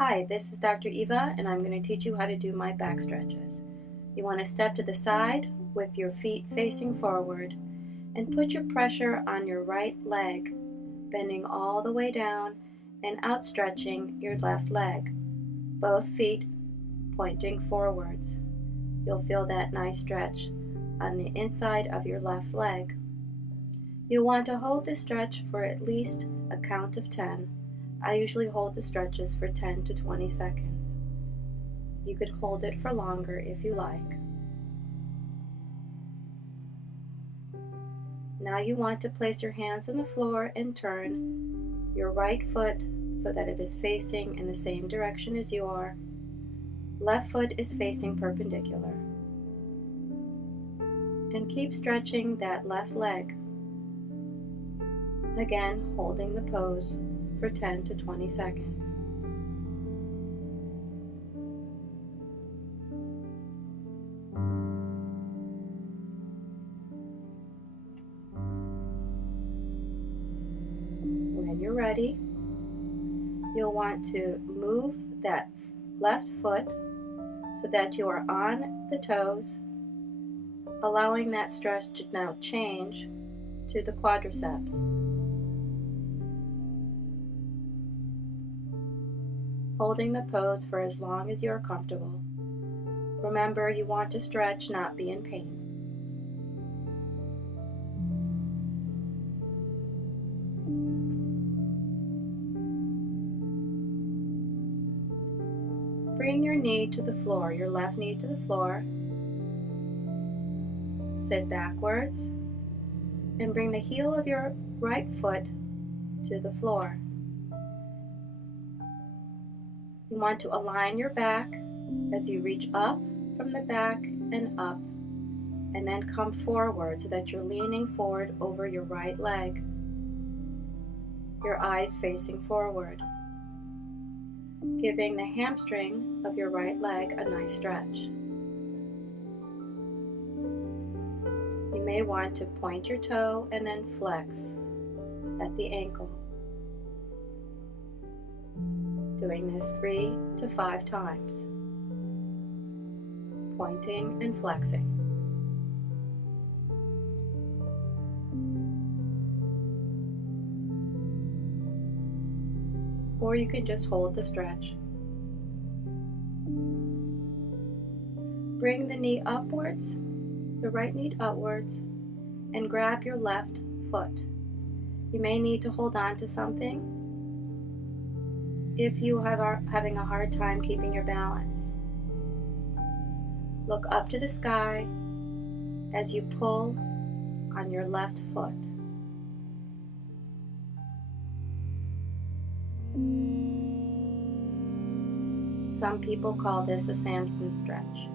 Hi, this is Dr. Eva, and I'm going to teach you how to do my back stretches. You want to step to the side with your feet facing forward and put your pressure on your right leg, bending all the way down and outstretching your left leg, both feet pointing forwards. You'll feel that nice stretch on the inside of your left leg. You'll want to hold this stretch for at least a count of 10. I usually hold the stretches for 10 to 20 seconds. You could hold it for longer if you like. Now you want to place your hands on the floor and turn your right foot so that it is facing in the same direction as you are. Left foot is facing perpendicular. And keep stretching that left leg. Again, holding the pose for 10 to 20 seconds. When you're ready, you'll want to move that left foot so that you are on the toes, allowing that stretch to now change to the quadriceps. Holding the pose for as long as you are comfortable. Remember, you want to stretch, not be in pain. Bring your knee to the floor, your left knee to the floor. Sit backwards and bring the heel of your right foot to the floor. You want to align your back as you reach up from the back and up, and then come forward so that you're leaning forward over your right leg, your eyes facing forward, giving the hamstring of your right leg a nice stretch. You may want to point your toe and then flex at the ankle. Doing this 3 to 5 times. Pointing and flexing. Or you can just hold the stretch. Bring the knee upwards, the right knee upwards, and grab your left foot. You may need to hold on to something if you are having a hard time keeping your balance. Look up to the sky as you pull on your left foot. Some people call this a Hamstring Stretch.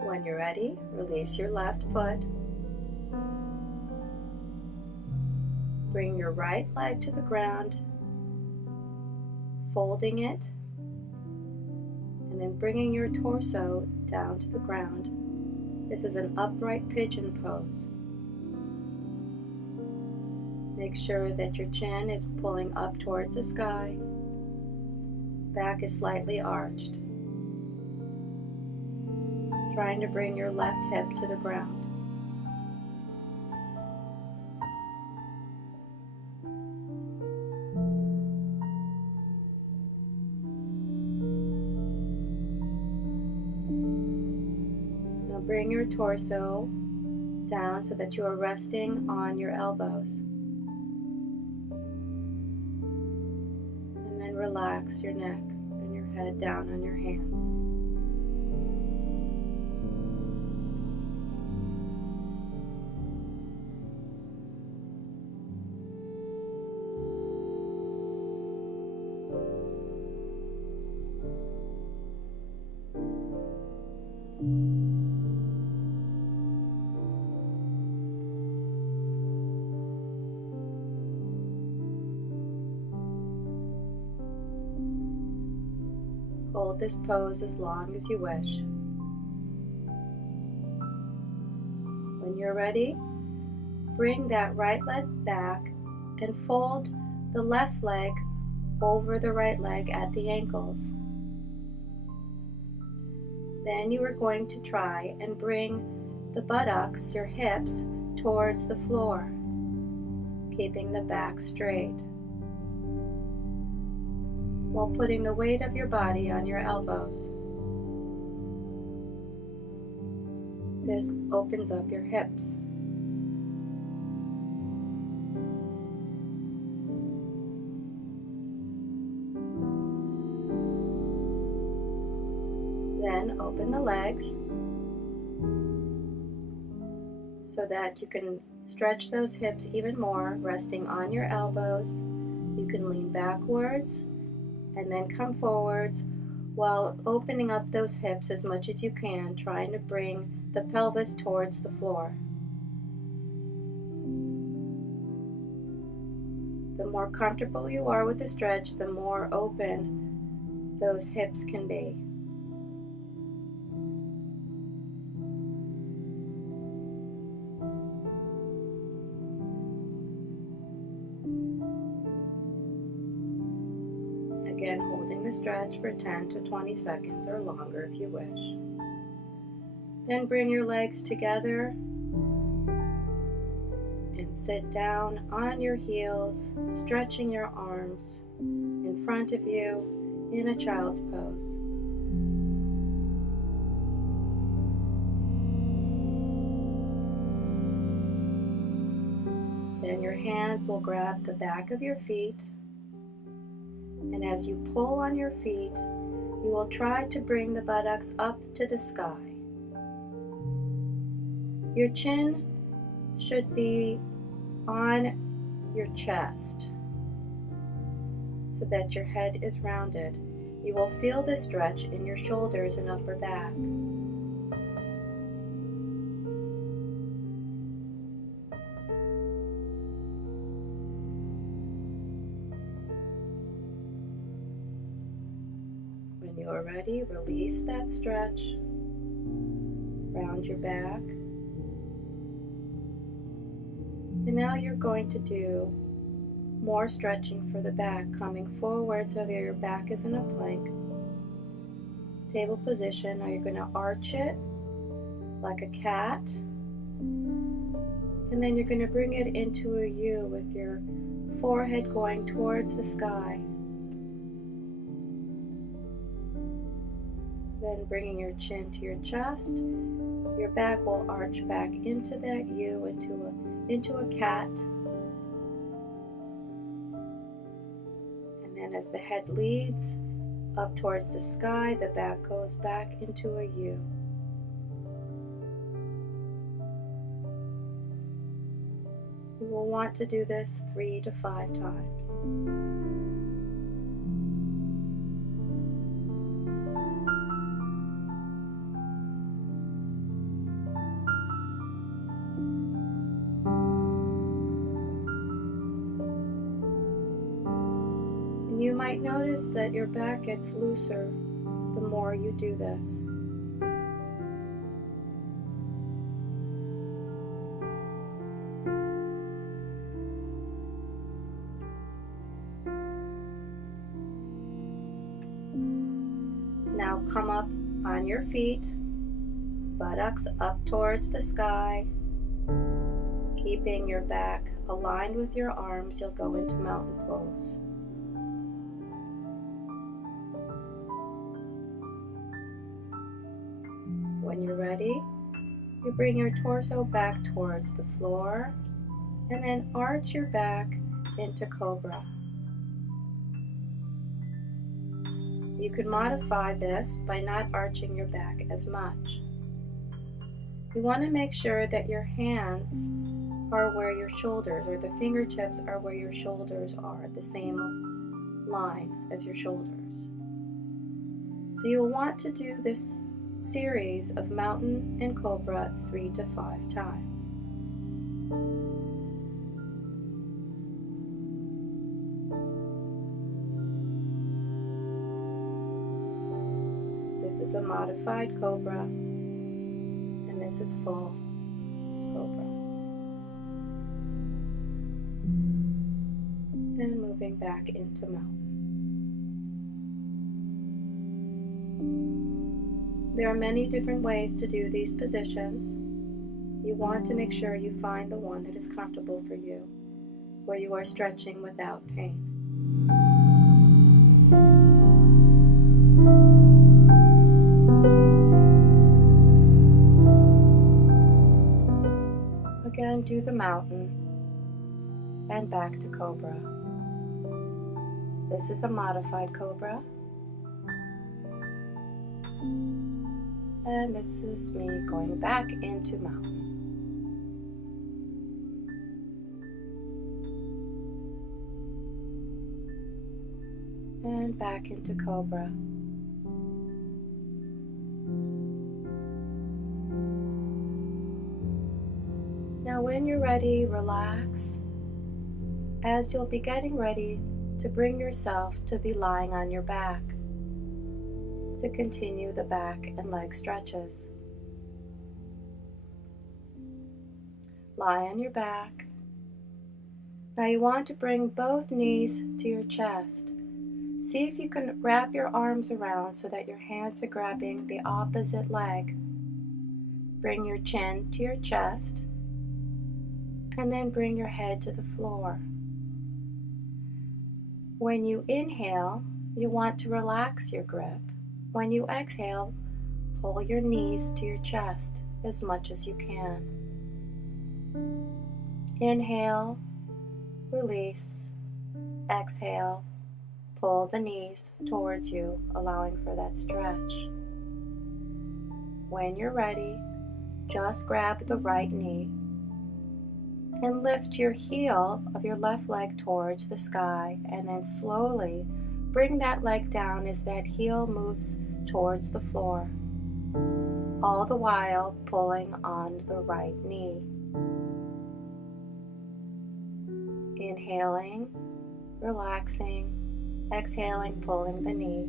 When you're ready, release your left foot. Bring your right leg to the ground, folding it, and then bringing your torso down to the ground. This is an upright pigeon pose. Make sure that your chin is pulling up towards the sky. Back is slightly arched. Trying to bring your left hip to the ground. Now bring your torso down so that you are resting on your elbows. And then relax your neck and your head down on your hands. Hold this pose as long as you wish. When you're ready, bring that right leg back and fold the left leg over the right leg at the ankles. Then you are going to try and bring the buttocks, your hips, towards the floor, keeping the back straight, while putting the weight of your body on your elbows. This opens up your hips. Then open the legs so that you can stretch those hips even more, resting on your elbows. You can lean backwards and then come forwards while opening up those hips as much as you can, trying to bring the pelvis towards the floor. The more comfortable you are with the stretch, the more open those hips can be. Again, holding the stretch for 10 to 20 seconds or longer if you wish. Then bring your legs together and sit down on your heels, stretching your arms in front of you in a child's pose. Then your hands will grab the back of your feet, and as you pull on your feet, you will try to bring the buttocks up to the sky. Your chin should be on your chest so that your head is rounded. You will feel the stretch in your shoulders and upper back. When you are ready, release that stretch, round your back. And now you're going to do more stretching for the back, coming forward so that your back is in a plank. Table position. Now you're going to arch it like a cat. And then you're going to bring it into a U with your forehead going towards the sky. Then bringing your chin to your chest, your back will arch back into that U, into a cat. And then as the head leads up towards the sky, the back goes back into a U. You will want to do this 3 to 5 times. You might notice that your back gets looser the more you do this. Now come up on your feet, buttocks up towards the sky, keeping your back aligned with your arms. You'll go into mountain pose. When you're ready, you bring your torso back towards the floor and then arch your back into Cobra. You could modify this by not arching your back as much. You want to make sure that your hands are where your shoulders, or the fingertips are where your shoulders are, the same line as your shoulders. So you'll want to do this series of mountain and cobra 3 to 5 times. is a modified cobra, and this is full cobra. And moving back into mountain. There are many different ways to do these positions. You want to make sure you find the one that is comfortable for you, where you are stretching without pain. Again, do the mountain and back to cobra. This is a modified cobra. And this is me going back into mountain. And back into cobra. Now when you're ready, relax, as you'll be getting ready to bring yourself to be lying on your back to continue the back and leg stretches. Lie on your back. Now you want to bring both knees to your chest. See if you can wrap your arms around so that your hands are grabbing the opposite leg. Bring your chin to your chest and then bring your head to the floor. When you inhale, you want to relax your grip. When you exhale, pull your knees to your chest as much as you can. Inhale, release, exhale, pull the knees towards you, allowing for that stretch. When you're ready, just grab the right knee and lift your heel of your left leg towards the sky, and then slowly bring that leg down as that heel moves towards the floor, all the while pulling on the right knee. Inhaling, relaxing, exhaling, pulling the knee,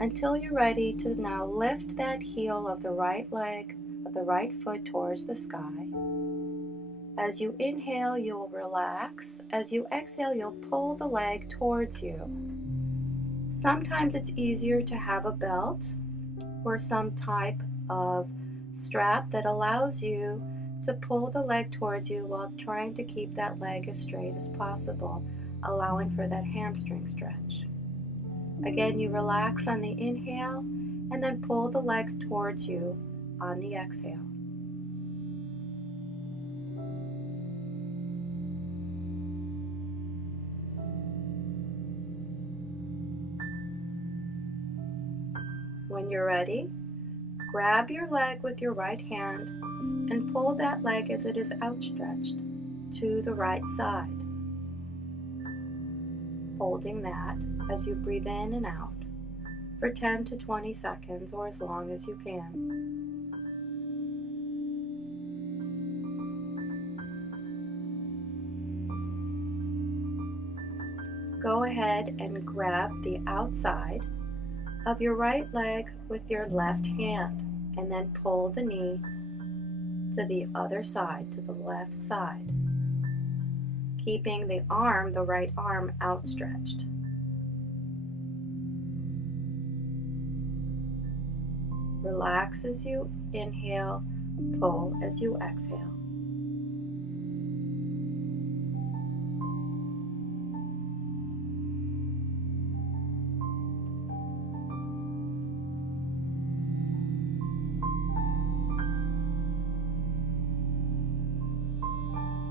until you're ready to now lift that heel of the right leg, of the right foot towards the sky. As you inhale, you'll relax. As you exhale, you'll pull the leg towards you. Sometimes it's easier to have a belt or some type of strap that allows you to pull the leg towards you while trying to keep that leg as straight as possible, allowing for that hamstring stretch. Again, you relax on the inhale and then pull the legs towards you on the exhale. When you're ready, grab your leg with your right hand and pull that leg as it is outstretched to the right side. Holding that as you breathe in and out for 10 to 20 seconds or as long as you can. Go ahead and grab the outside of your right leg with your left hand and then pull the knee to the other side, to the left side, keeping the arm, the right arm, outstretched. Relax as you inhale, pull as you exhale.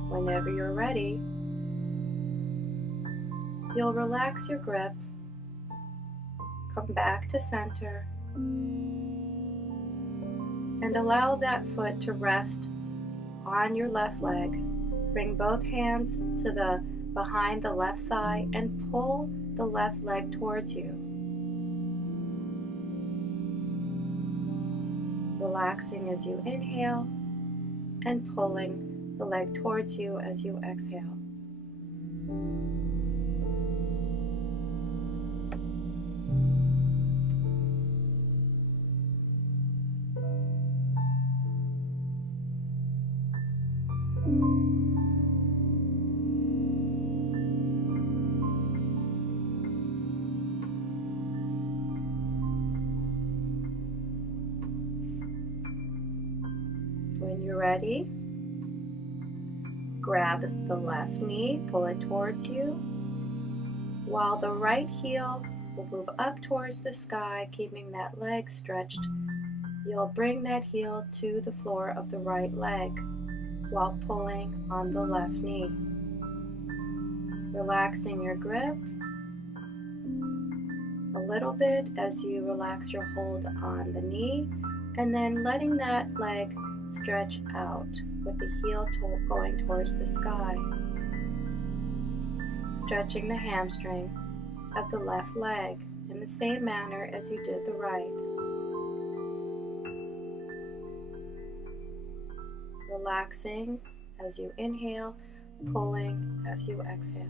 Whenever you're ready, you'll relax your grip, come back to center, and allow that foot to rest on your left leg. Bring both hands to the behind the left thigh and pull the left leg towards you. Relaxing as you inhale and pulling the leg towards you as you exhale. When you're ready, grab the left knee, pull it towards you, while the right heel will move up towards the sky, keeping that leg stretched. You'll bring that heel to the floor of the right leg while pulling on the left knee. Relaxing your grip a little bit as you relax your hold on the knee, and then letting that leg stretch out with the heel going towards the sky. Stretching the hamstring of the left leg in the same manner as you did the right. Relaxing as you inhale, pulling as you exhale.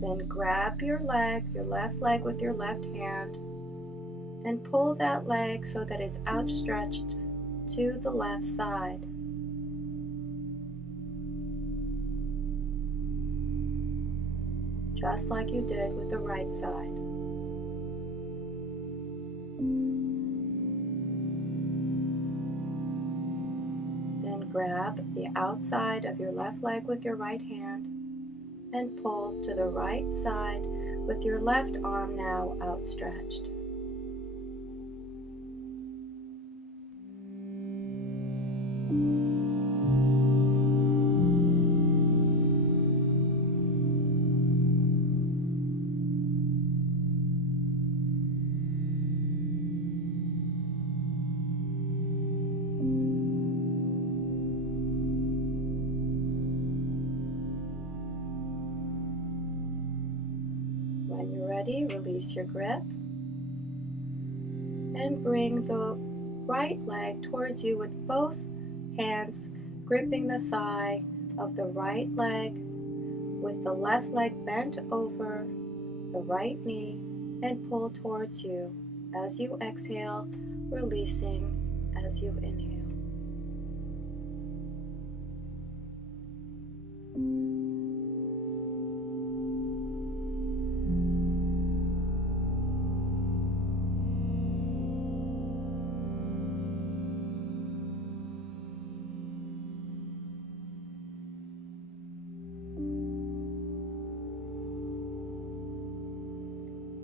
Then grab your left leg with your left hand, and pull that leg so that it's outstretched to the left side. Just like you did with the right side. Then grab the outside of your left leg with your right hand and pull to the right side with your left arm now outstretched. When you're ready, release your grip and bring the right leg towards you with both hands gripping the thigh of the right leg, with the left leg bent over the right knee, and pull towards you as you exhale, releasing as you inhale.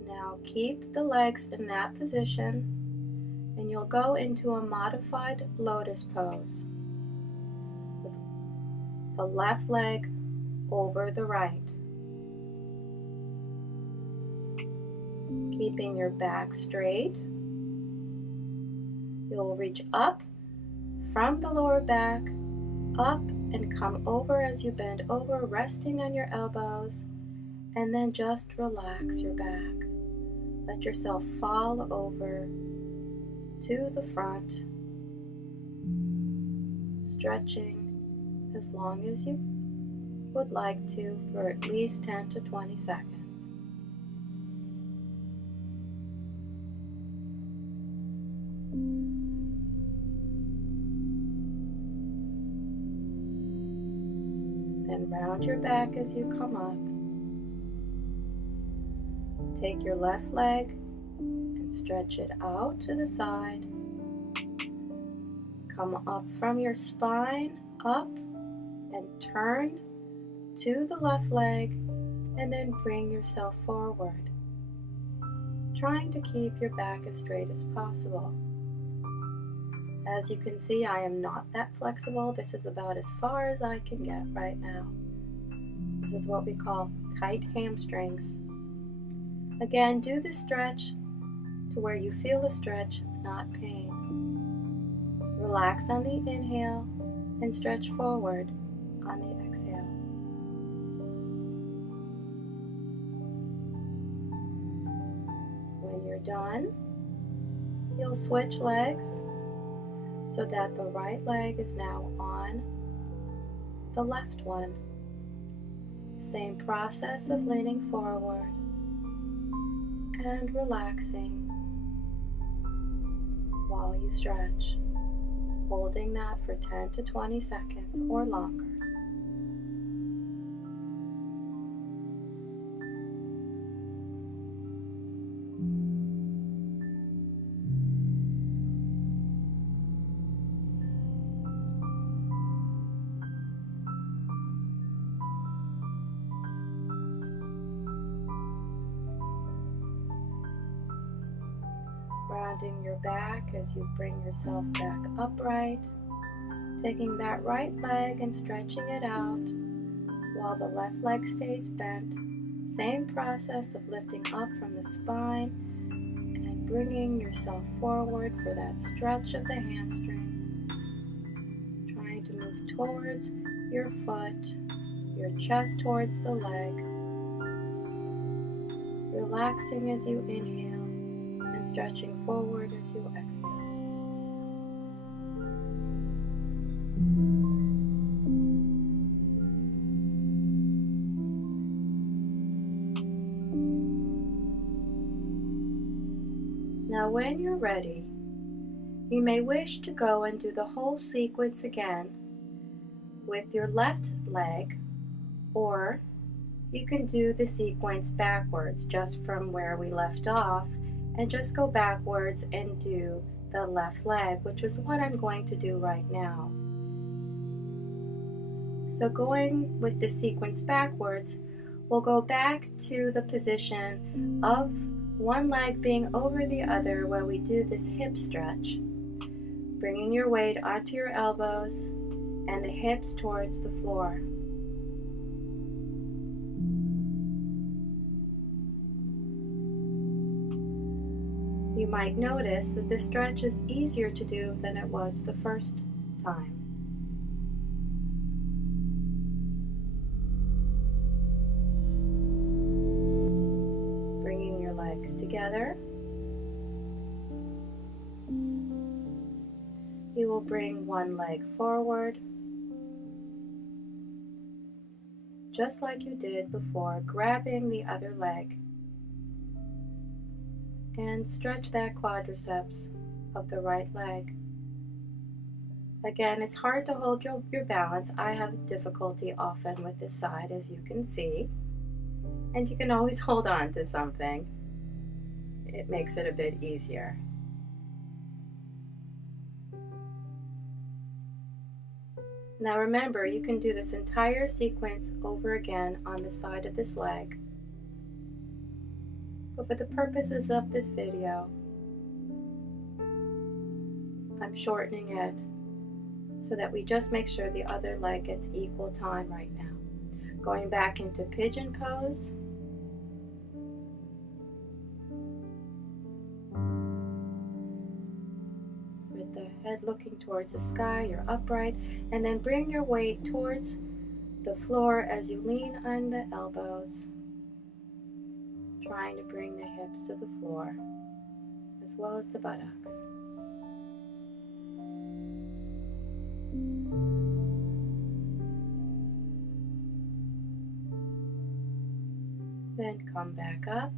Now keep the legs in that position, and you'll go into a modified lotus pose with the left leg over the right. Keeping your back straight, you'll reach up from the lower back, up and come over as you bend over, resting on your elbows, and then just relax your back. Let yourself fall over to the front, stretching as long as you would like to for at least 10 to 20 seconds. Then round your back as you come up. Take your left leg and stretch it out to the side. Come up from your spine, up, and turn to the left leg, and then bring yourself forward, trying to keep your back as straight as possible. As you can see, I am not that flexible. This is about as far as I can get right now. This is what we call tight hamstrings. Again, do the stretch to where you feel the stretch, not pain. Relax on the inhale and stretch forward on the exhale. When you're done, you'll switch legs so that the right leg is now on the left one. Same process of leaning forward and relaxing while you stretch, holding that for 10 to 20 seconds or longer. Rounding your back as you bring yourself back upright, taking that right leg and stretching it out while the left leg stays bent. Same process of lifting up from the spine and bringing yourself forward for that stretch of the hamstring. Trying to move towards your foot, your chest towards the leg. Relaxing as you inhale and stretching forward as you exhale. Now when you're ready, you may wish to go and do the whole sequence again with your left leg, or you can do the sequence backwards just from where we left off and just go backwards and do the left leg, which is what I'm going to do right now. So going with the sequence backwards, we'll go back to the position of one leg being over the other where we do this hip stretch, bringing your weight onto your elbows and the hips towards the floor. You might notice that this stretch is easier to do than it was the first time. Bringing your legs together, you will bring one leg forward, just like you did before, grabbing the other leg, and stretch that quadriceps of the right leg. Again, it's hard to hold your balance. I have difficulty often with this side, as you can see, and you can always hold on to something. It makes it a bit easier. Now remember, you can do this entire sequence over again on the side of this leg. But for the purposes of this video, I'm shortening it so that we just make sure the other leg gets equal time right now. Going back into pigeon pose. With the head looking towards the sky, you're upright, and then bring your weight towards the floor as you lean on the elbows, trying to bring the hips to the floor, as well as the buttocks. Then come back up.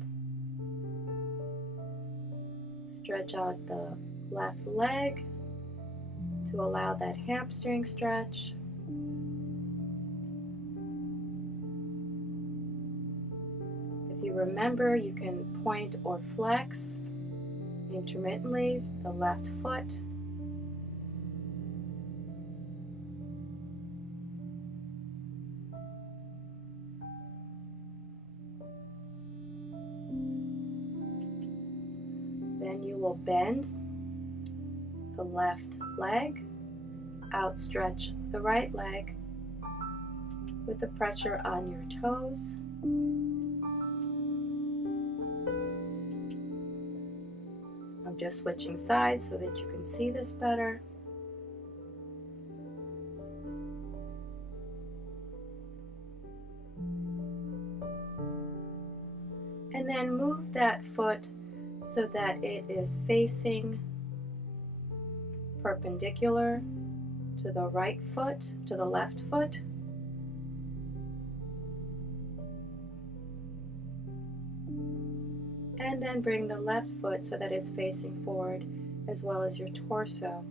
Stretch out the left leg to allow that hamstring stretch. If you remember, you can point or flex intermittently the left foot. Then you will bend the left leg, outstretch the right leg with the pressure on your toes. I'm just switching sides so that you can see this better. And then move that foot so that it is facing perpendicular to the right foot, to the left foot. And then bring the left foot so that it's facing forward as well as your torso,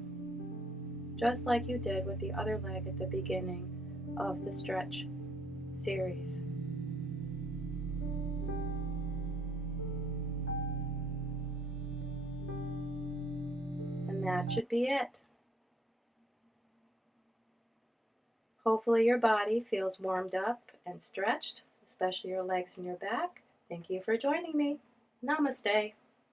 just like you did with the other leg at the beginning of the stretch series. And that should be it. Hopefully your body feels warmed up and stretched, especially your legs and your back. Thank you for joining me. Namaste.